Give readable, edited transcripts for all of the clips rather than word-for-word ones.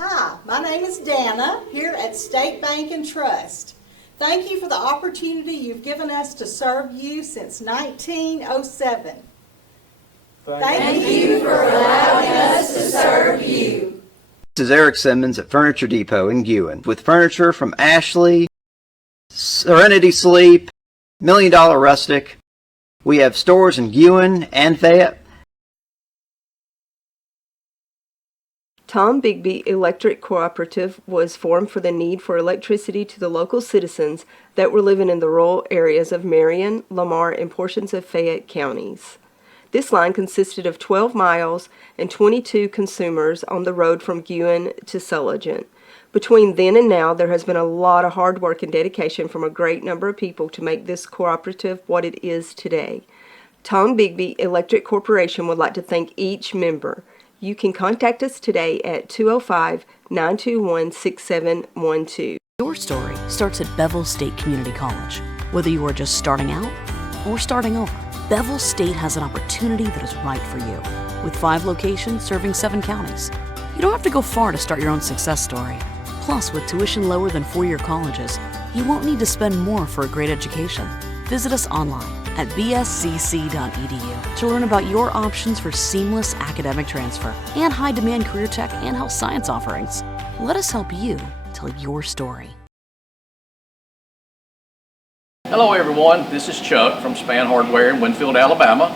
Hi, my name is Dana here at State Bank and Trust. Thank you for the opportunity you've given us to serve you since 1907. Thank you for allowing us to serve you. This is Eric Simmons at Furniture Depot in Guin with furniture from Ashley, Serenity Sleep, $1 Million Rustic. We have stores in Guin and Fayette. Tom Bigby Electric Cooperative was formed for the need for electricity to the local citizens that were living in the rural areas of Marion, Lamar, and portions of Fayette counties. This line consisted of 12 miles and 22 consumers on the road from Guin to Sulligent. Between then and now, there has been a lot of hard work and dedication from a great number of people to make this cooperative what it is today. Tom Bigby Electric Corporation would like to thank each member. You can contact us today at 205-921-6712. Your story starts at Bevel State Community College. Whether you are just starting out or starting over, Bevel State has an opportunity that is right for you. With 5 locations serving 7 counties, you don't have to go far to start your own success story. Plus, with tuition lower than 4-year colleges, you won't need to spend more for a great education. Visit us online at bscc.edu to learn about your options for seamless academic transfer and high-demand career tech and health science offerings. Let us help you tell your story. Hello everyone, this is Chuck from Span Hardware in Winfield, Alabama.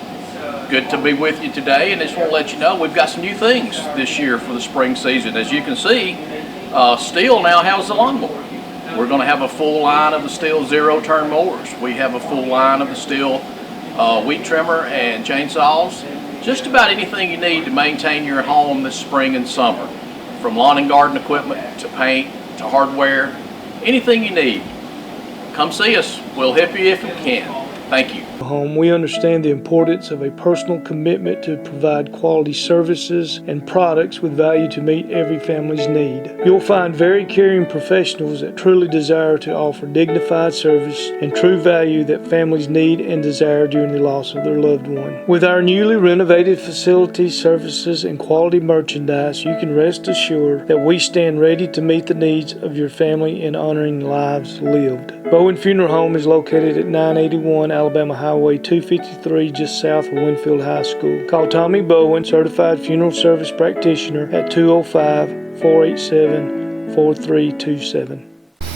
Good to be with you today, and I just want to let you know we've got some new things this year for the spring season. As you can see, Stihl now has the lawnmower. We're going to have a full line of the Stihl zero-turn mowers. We have a full line of the Stihl weed trimmer and chainsaws. Just about anything you need to maintain your home this spring and summer. From lawn and garden equipment to paint to hardware, anything you need. Come see us. We'll help you if we can. Thank you. Home, we understand the importance of a personal commitment to provide quality services and products with value to meet every family's need. You'll find very caring professionals that truly desire to offer dignified service and true value that families need and desire during the loss of their loved one. With our newly renovated facilities, services, and quality merchandise, you can rest assured that we stand ready to meet the needs of your family in honoring lives lived. Bowen Funeral Home is located at 981 Alabama Highway 253, just south of Winfield High School. Call Tommy Bowen, Certified Funeral Service Practitioner, at 205-487-4327.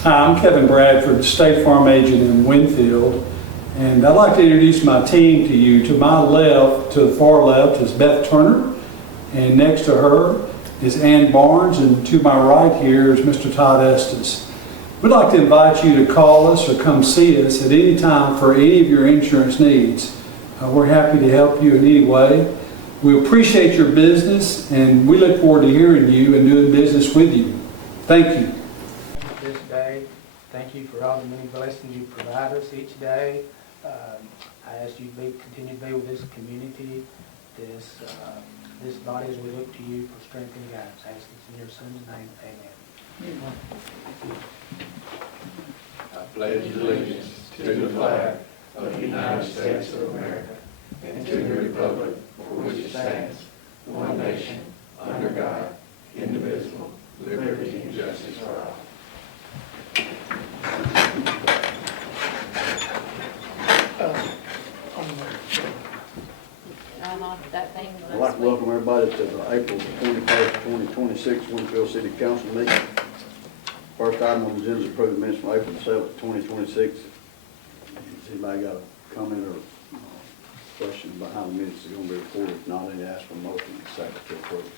Hi, I'm Kevin Bradford, State Farm Agent in Winfield, and I'd like to introduce my team to you. To my left, to the far left, is Beth Turner, and next to her is Ann Barnes, and to my right here is Mr. Todd Estes. We'd like to invite you to call us or come see us at any time for any of your insurance needs. We're happy to help you in any way. We appreciate your business, and we look forward to hearing you and doing business with you. Thank you. This day, thank you for all the many blessings you provide us each day. I ask you to continue to be with this community, this body, as we look to you for strength and guidance. I ask this in your son's name, amen. I pledge allegiance to the flag of the United States of America and to the republic for which it stands, one nation, under God, indivisible, liberty and justice for all. I'd like to welcome everybody to the April 21st, 2026 Winfield City Council meeting. First item on the agenda is approved minutes from April 7th, 2026. Has anybody got a comment or question about how the minutes are going to be recorded? If not, I need to ask for a motion and a second to approve.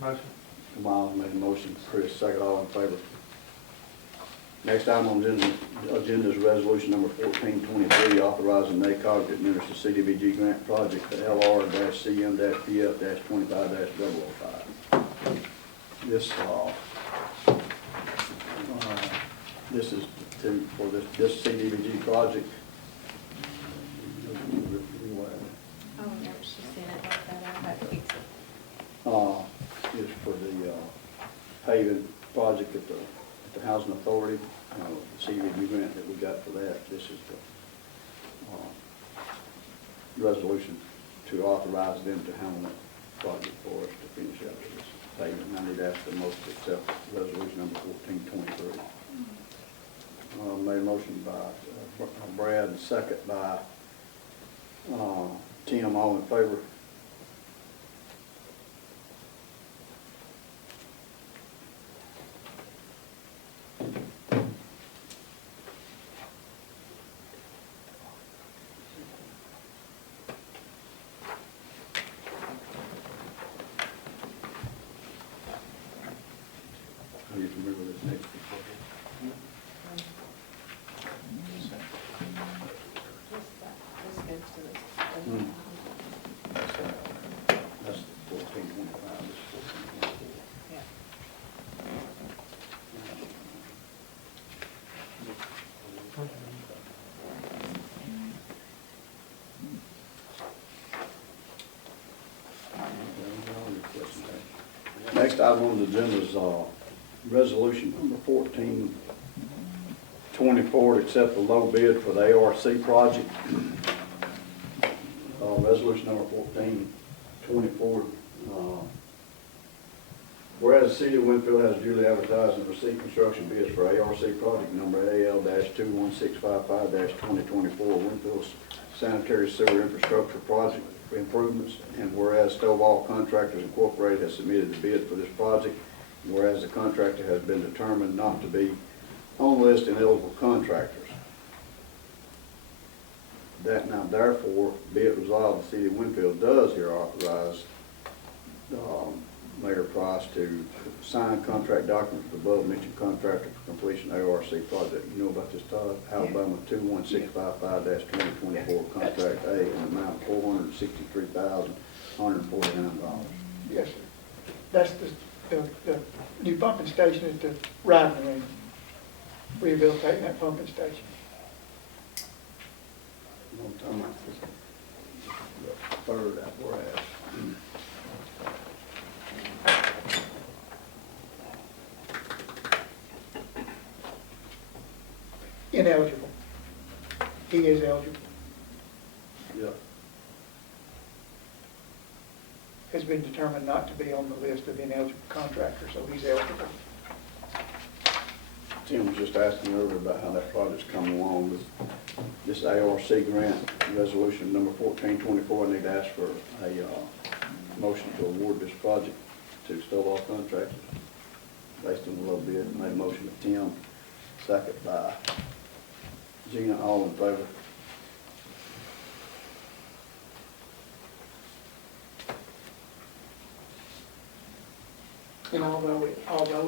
Motion. Miles made a motion, Chris second, all in favor. Next item on the agenda is resolution number 1423, authorizing NACOG to administer CDBG grant project to LR-CM-PF-25-005. This is for this CDBG project. Oh, no, she said it like that. I'll have to fix it. Is for the paving project at the Housing Authority, the CDBG grant that we got for that. This is the resolution to authorize them to handle that project for us to finish out this. payment. And I need to ask the motion to accept resolution number 1423. Made a motion by Brad and second by Tim. All in favor? Are you familiar with this next report? That's 1425. This is 1424. Next item on the agenda is resolution number 1424 to accept the low bid for the ARC project. Resolution number 1424. Whereas the City of Winfield has duly advertised and received construction bids for ARC project number AL-21655-2024, Winfield's sanitary sewer infrastructure project improvements, and whereas Stovall Contractors Incorporated has submitted the bid for this project, and whereas the contractor has been determined not to be on the list of eligible contractors. That now therefore be it resolved, the City of Winfield does here authorize Mayor Price to sign contract documents for above mentioned contractor for completion of ARC project. You know about this, Todd? Alabama 21655-2024 contract A in the amount of $463,149. Yes, sir. That's the new pumping station at the riding arena. Rehabilitating that pumping station. No time like this. The third apparatus. Ineligible. He is eligible. Yeah. Has been determined not to be on the list of ineligible contractors, so he's eligible. Tim was just asking earlier about how that project's come along with this ARC grant resolution number 1424. I need to ask for a motion to award this project to Stovall Contractors based on the low bid. Made a motion with Tim, second by Gina. All in favor? And although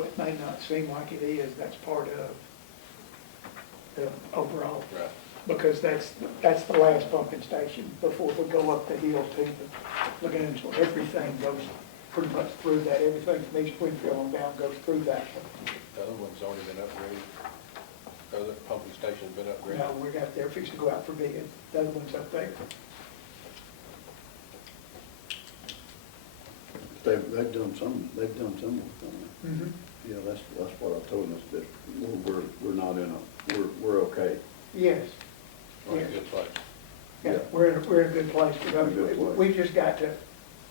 it may not seem like it is, that's part of the overall. Right. Because that's the last pumping station before we go up the hill to the lagoons. So everything goes pretty much through that. Everything from East Winfield on down goes through that. The other one's already been upgraded. The other pumping station's been upgraded. No, they're fixing to go out for bid. The other one's up there. They've done some work on it. Mm-hmm. Yeah, that's what I told them, that we're not in we're okay. Yes. We're in a Yes. good place. Yeah, Yeah. we're in a good place. We've just got to,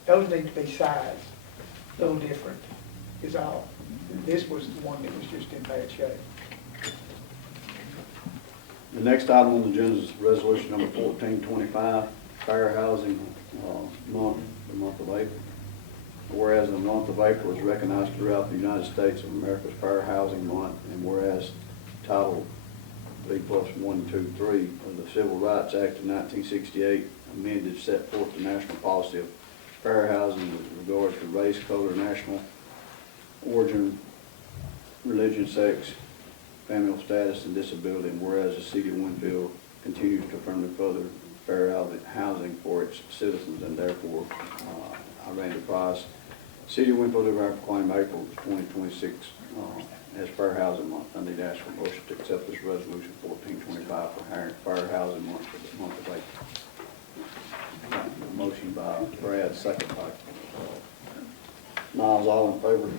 those need to be sized a little different is all. This was the one that was just in bad shape. The next item on the agenda is resolution number 1425, fair housing month, the month of April. Whereas the month of April is recognized throughout the United States of America's Fair Housing Month, and whereas Title 3+123 of the Civil Rights Act of 1968 amended set forth the national policy of fair housing with regard to race, color, national origin, religion, sex, family status, and disability, and whereas the City of Winfield continues to firmly further fair housing for its citizens, and therefore I ran the price. City of Winfield hereby proclaim April 2026 as Fair Housing Month. I need to ask for a motion to accept this resolution 1425 for Fair Housing Month for the month of April. Motion by Brad, second by Miles. All in favor?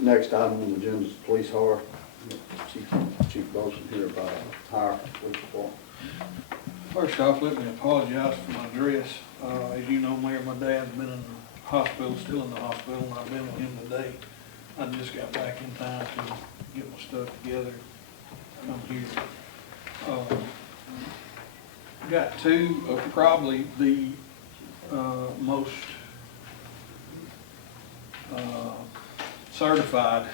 Next item on the agenda is police hire. Chief Bolson here about hire police department. First off, let me apologize for my dress. As you know, Mayor, my dad's been in the hospital, still in the hospital, and I've been with him today. I just got back in time to get my stuff together, come here. Got two of probably the most certified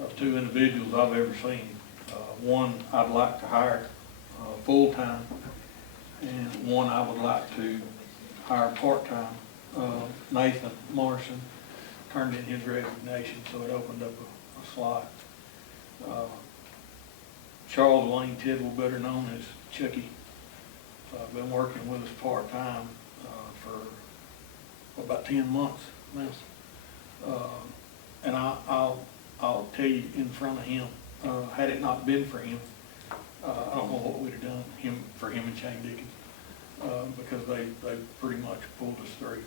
of two individuals I've ever seen. One I'd like to hire full-time, and one I would like to hire part-time. Nathan Morrison turned in his resignation, so it opened up a slot. Charles Wayne Tidwell, better known as Chucky, been working with us part-time for about 10 months now. And I'll tell you in front of him, had it not been for him, I don't know what we'd have done for him and Shane Dickens, because they pretty much pulled us through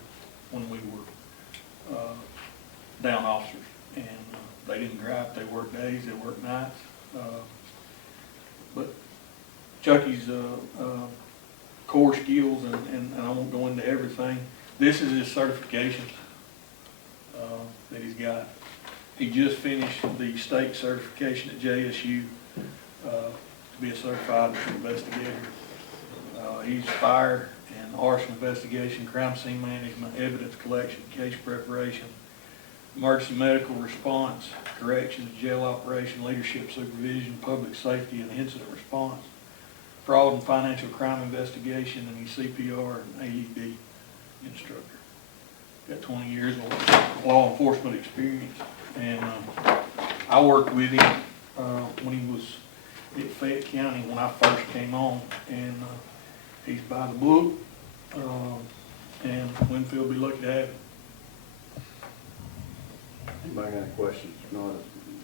when we were down officers. And they didn't drive, they worked days, they worked nights. But Chucky's core skills, and I won't go into everything. This is his certifications that he's got. He just finished the state certification at JSU to be a certified investigator. He's fire and arson investigation, crime scene management, evidence collection, case preparation, emergency medical response, corrections, jail operation, leadership supervision, public safety and incident response, fraud and financial crime investigation, and he's CPR and AED instructor. Got 20 years of law enforcement experience. And I worked with him when he was at Fayette County when I first came on, and he's by the book, and Winfield will be lucky to have him. Anybody got any questions? If not,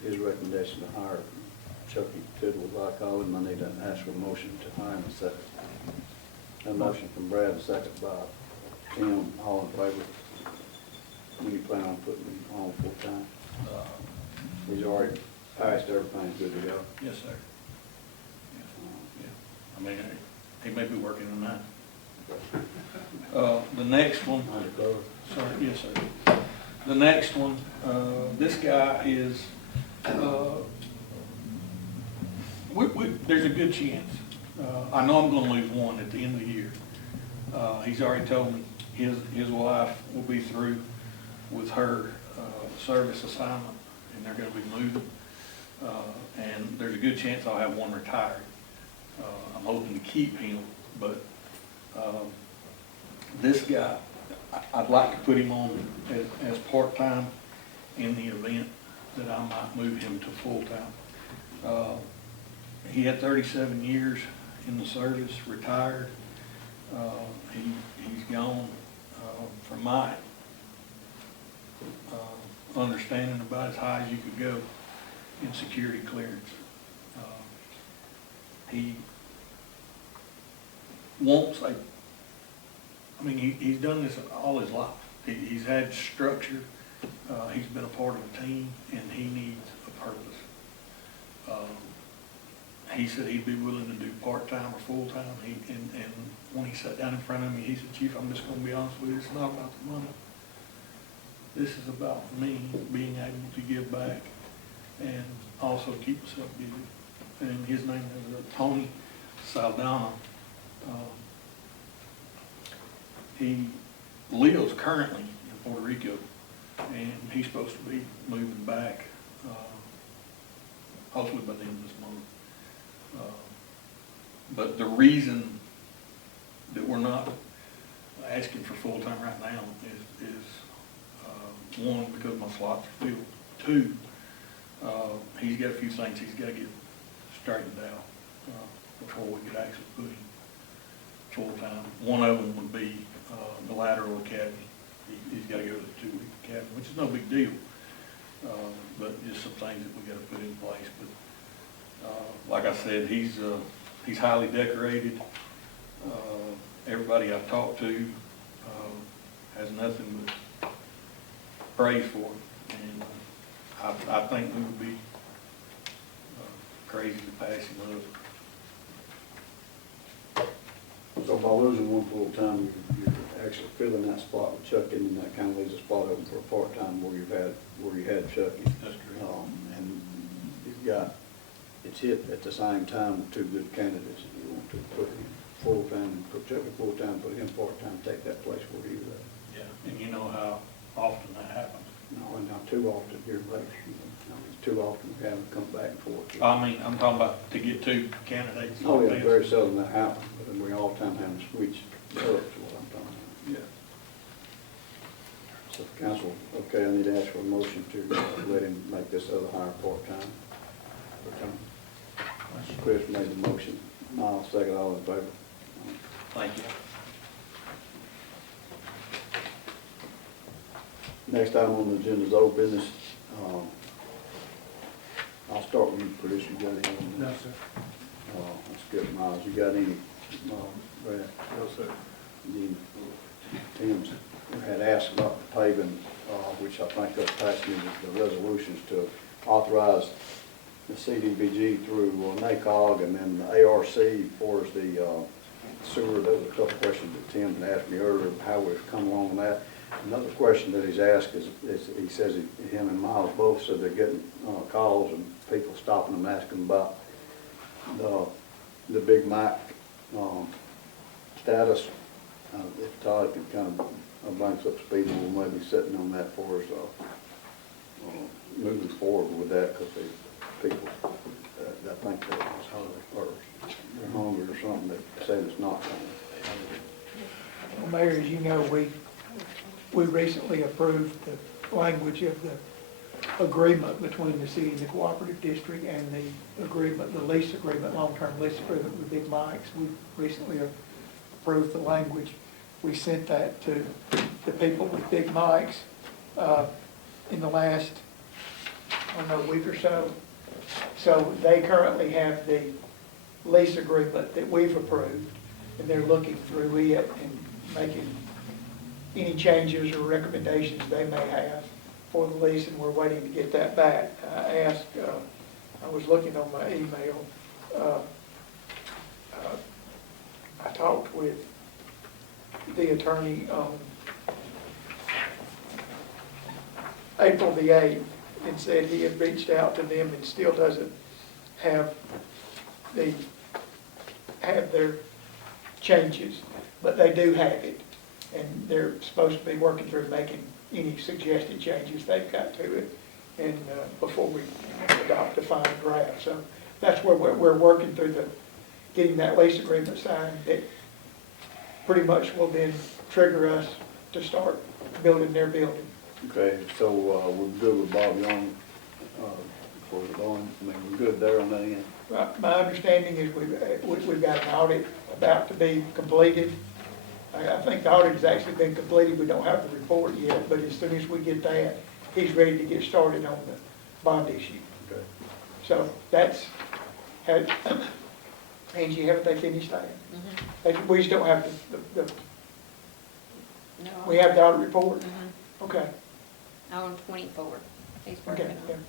his recommendation to hire Chucky Tidwell, as I call him, I need to ask for a motion to hire him a second. A motion from Brad, a second by Tim, all in favor. When you plan on putting him on full time? He's already passed everything, good to go. Yes, sir. Yeah. I mean, he may be working tonight. The next one. Undercover. Sorry, yes, sir. The next one, this guy is, there's a good chance. I know I'm gonna lose one at the end of the year. He's already told me his wife will be through with her service assignment, and they're gonna be moving. And there's a good chance I'll have one retired. I'm hoping to keep him, but this guy, I'd like to put him on as part-time in the event that I might move him to full-time. He had 37 years in the service, retired. He's gone, from my understanding, about as high as you could go in security clearance. He wants he's done this all his life. He's had structure. He's been a part of a team, and he needs a purpose. He said he'd be willing to do part-time or full-time. And when he sat down in front of me, he said, "Chief, I'm just going to be honest with you. It's not about the money. This is about me being able to give back and also keep myself busy." And his name is Tony Saldana. He lives currently in Puerto Rico, and he's supposed to be moving back hopefully by the end of this month. But the reason that we're not asking for full-time right now is one, because my slots are filled. Two, he's got a few things he's got to get straightened out before we could actually put him full-time. One of them would be the lateral academy. He's got to go to the 2-week academy, which is no big deal, but just some things that we got to put in place. But like I said, he's highly decorated. Everybody I've talked to has nothing but praise for him, and I think we would be crazy to pass him up. So by losing one full-time, you're actually filling that spot with Chucky, and that kind of leaves a spot open for a part-time where you had Chucky. That's correct. And you've got, it's hit at the same time with two good candidates. If you want to put him full-time, put Chucky full-time, put him part-time, take that place where he was at. Yeah, and you know how often that happens. No, and not too often here lately. I mean, too often we haven't come back and forth. I mean, I'm talking about to get two candidates. Oh, yeah, like this. very seldom that happens, but then we all the time have to switch up is what I'm talking about. Yeah. So council, okay, I need to ask for a motion to let him make this other hire part-time. Chris made the motion, Miles second, all in favor. Thank you. Next item on the agenda is old business. I'll start with you, Chris, you got any? No, sir. That's good, Miles, you got any, Brad? No, sir. Tim's had asked about the paving, which I think they're passing the resolutions to authorize the CDBG through NACOG and then the ARC for the sewer. There was a couple questions that Tim had asked me earlier, how we've come along with that. Another question that he's asked is he says him and Miles both said they're getting calls and people stopping them asking about the Big Mac status. If Todd could kind of bring us up to speed, we'll maybe sitting on that for us moving forward with that, because people, I think that was hungry or they're hungry or something that said it's not hungry. Well, Mayor, as you know, we recently approved the language of the agreement between the city and the cooperative district and the agreement, the lease agreement, long-term lease agreement with Big Mike's. We recently approved the language. We sent that to the people with Big Mike's in the last, I don't know, week or so. So they currently have the lease agreement that we've approved, and they're looking through it and making any changes or recommendations they may have for the lease, and we're waiting to get that back. I was looking on my email, I talked with the attorney on April the 8th and said he had reached out to them and still doesn't have their changes, but they do have it. And they're supposed to be working through making any suggested changes they've got to it, and before we adopt the final draft. So that's where we're working through getting that lease agreement signed. That pretty much will then trigger us to start building their building. Okay, so we're good with Bob Young for the loan. I mean, we're good there on that end. My understanding is we've got an audit about to be completed. I think the audit has actually been completed. We don't have the report yet, but as soon as we get that, he's ready to get started on the bond issue. Okay. So that's, Angie, haven't they finished that? We just don't have No. we have the audit report? Okay. On 24. He's working on yeah. it.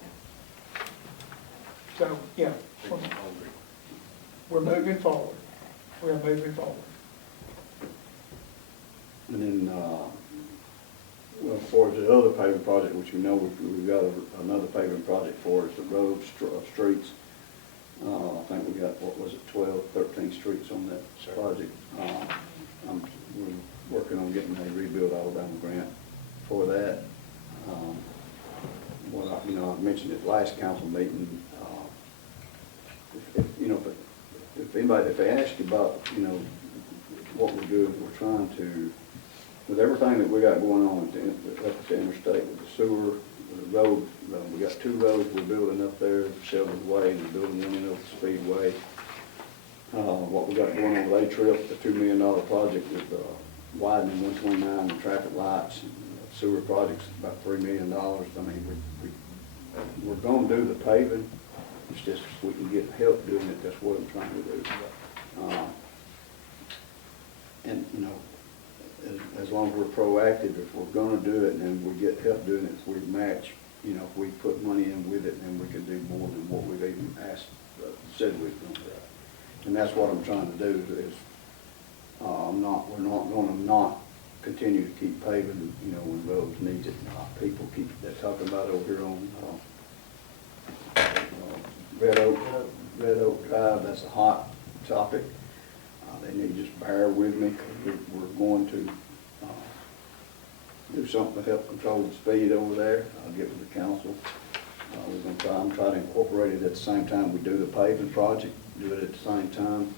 So, yeah, we're moving forward. We're moving forward. And then, well, for the other paving project, which you know we've got another paving project for, is the roads, streets. I think we got, what was it, 12, 13 streets on that project. We're working on getting a Rebuild Alabama grant for that. I mentioned at last council meeting, if they ask you about, what we're doing, we're trying to, with everything that we got going on up at the interstate with the sewer, the road, we got 2 roads we're building up there, Sheldon's Way, and we're building one in over the Speedway. What we got going on with A-Trip, the $2 million project with widening 129 and traffic lights, and sewer projects about $3 million. I mean, we're going to do the paving. It's just if we can get help doing it, that's what I'm trying to do. And as long as we're proactive, if we're going to do it and we get help doing it, if we match you know, if we put money in with it, then we could do more than what we've even asked, said we were going to do. And that's what I'm trying to do is, we're not going to not continue to keep paving, you know, when roads need it. People keep, they're talking about over here on, Red Oak Drive, that's a hot topic. They need to just bear with me, because we're going to do something to help control the speed over there. I'll get with the council. We're going to I'm trying to incorporate it at the same time we do the paving project, do it at the same time.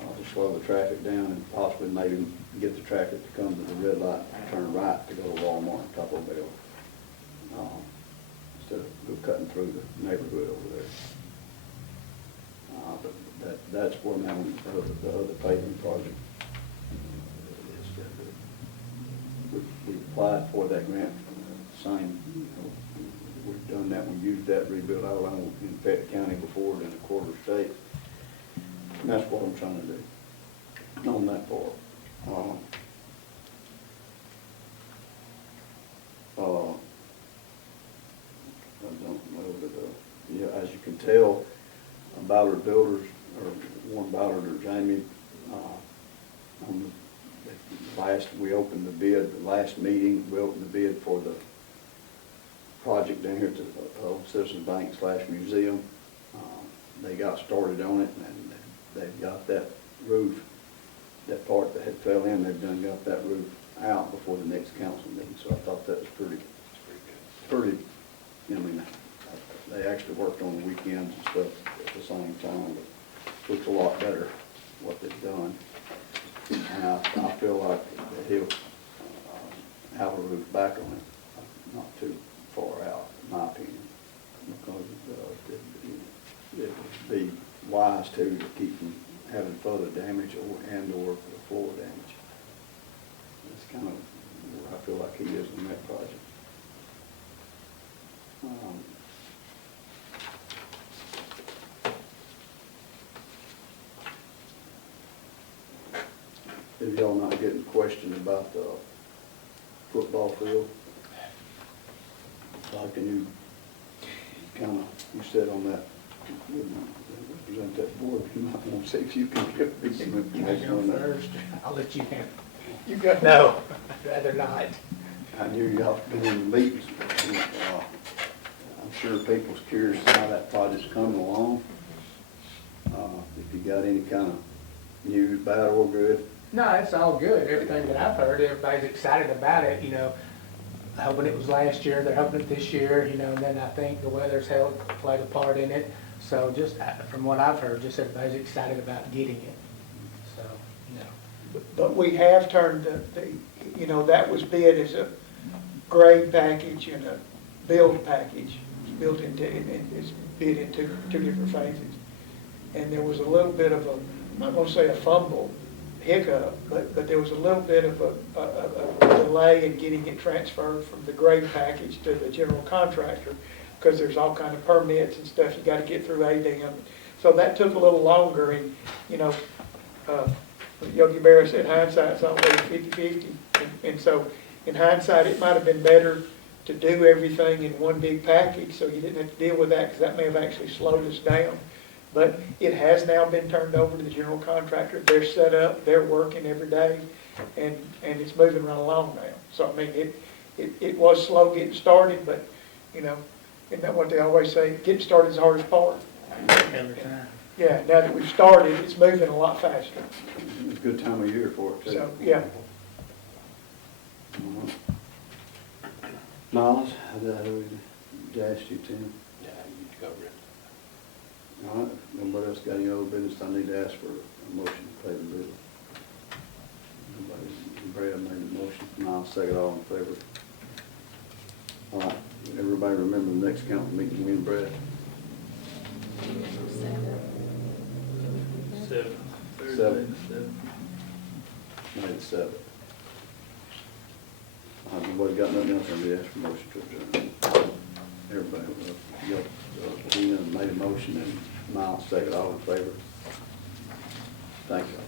To slow the traffic down and possibly maybe get the traffic to come to the red light, turn right to go to Walmart and Taco Bell. Instead of go cutting through the neighborhood over there. But that's where now the other paving project. We applied for that grant, same, you know, we've done that, we used that, rebuilt Alabama in Fayette County before, in a quarter state. And that's what I'm trying to do on that part. I don't know, but yeah, as you can tell, Ballard Builders, or Warren Ballard or Jamie, on the last, we opened the bid, the last meeting, we opened the bid for the project down here at the Old Citizens Bank / museum. They got started on it, and they've got that roof, that part that had fell in, they've done got that roof out before the next council meeting. So I thought that was pretty, I mean, they actually worked on the weekends and stuff at the same time, but looks a lot better what they've done. And I feel like that he'll have a roof back on it, not too far out, in my opinion, because it would be wise to keep from having further damage or floor damage. That's kind of where I feel like he is in that project. If y'all not getting questioned about the football field, like you kind of, you said on that, represent that board, you might want to see if you can give me some information on that. First, I'll let you handle. You got No, I'd rather not. I knew y'all been in the meetings. I'm sure people's curious how that project's coming along. If you got any kind of news, bad or good. No, it's all good. Everything that I've heard, everybody's excited about it, you know. Hoping it was last year, they're hoping it this year, you know, and then I think the weather's played a part in it. So just from what I've heard, just everybody's excited about getting it. So, you know. But we have turned you know, that was bid as a grade package and a build package. It's built into, and it's bid in two different phases. And there was a little bit of a, I'm not going to say a fumble, hiccup, but there was a little bit of a delay in getting it transferred from the grade package to the general contractor, because there's all kind of permits and stuff you got to get through ADM. So that took a little longer, and you know, Yogi Berra said hindsight's always 50-50, and so in hindsight it might have been better to do everything in one big package so you didn't have to deal with that, because that may have actually slowed us down. But it has now been turned over to the general contractor. They're set up, they're working every day, and it's moving right along now. So, I mean, it was slow getting started, but, you know, isn't that what they always say? Getting started is the hardest part. Every time. Yeah, now that we've started, it's moving a lot faster. It's a good time of year for it, too. So, yeah. Miles, I asked you, Tim. Yeah, you covered it. All right, nobody else got any other business I need to ask for a motion to pay the bill? Brad made the motion, and I'll second. All in favor? All right, everybody remember the next council meeting, when, Brad? 7. Made it 7. Nobody got nothing else, I'm gonna ask for motion to adjourn. Everybody, Gina made a motion and Miles second. All in favor? Thank you.